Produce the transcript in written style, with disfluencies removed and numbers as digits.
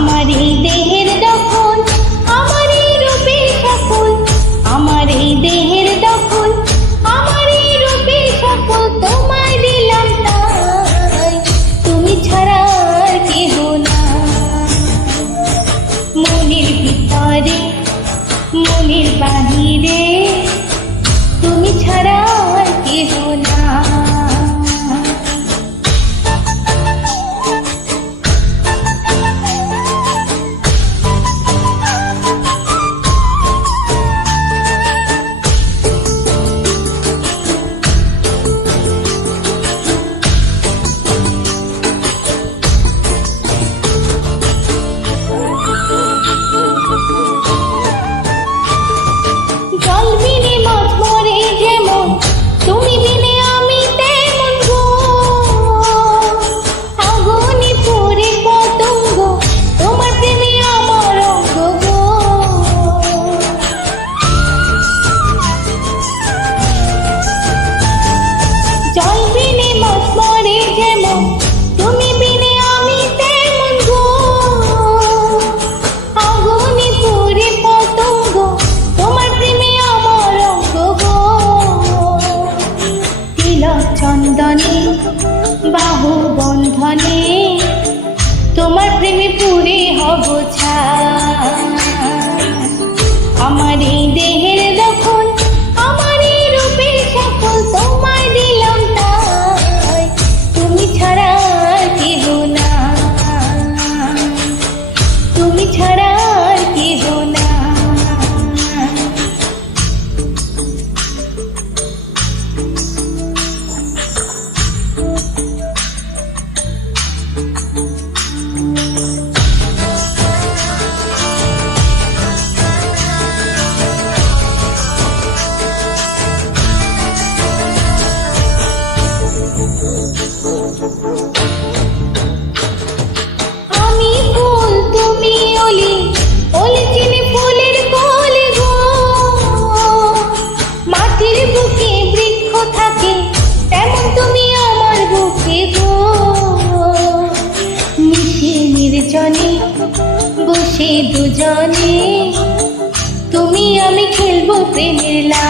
আমার এই দেহের দখল, আমার এই রূপের সকল, আমার এই দেহের দখল, আমার এই রূপের সকল তোমায় দিলাম তাই, তুমি ছাড়া আর কেহ না। মনের ভিতরে মনের বাহিরে তুমি ছাড়া আর কেহ না। জল বিনে মাছ মরে যেমন, তুমি বিনে আমি তেমন গো। আগুনে পুড়ে পতঙ্গ, তোমার প্রেমে আমার অঙ্গ গো। জল বিনে মাছ মরে যেমন, তুমি বিনে আমি তেমন গো। আগুনে পুড়ে পতঙ্গ, তোমার প্রেমে আমার অঙ্গ গো। তিলক চন্দনে বাহু বন্ধনে, তোমার প্রেমে পুরে হব ছাই। আমার এই দেহের দখল, আমার এই রূপের সকল তোমায় দিলাম তাই, তুমি ছাড়া আর কেহ না, তুমি ছাড়া আর কেহ না। আমি ফুল তুমি অলি, অলি চিনি ফুলের কলি গো। মাটির বুকে বৃক্ষ থাকে, তেমন তুমি আমার বুকে গো। মিশে নির্জনে বসে দুজনে, তুমি আমি খেলবো প্রেমের লা।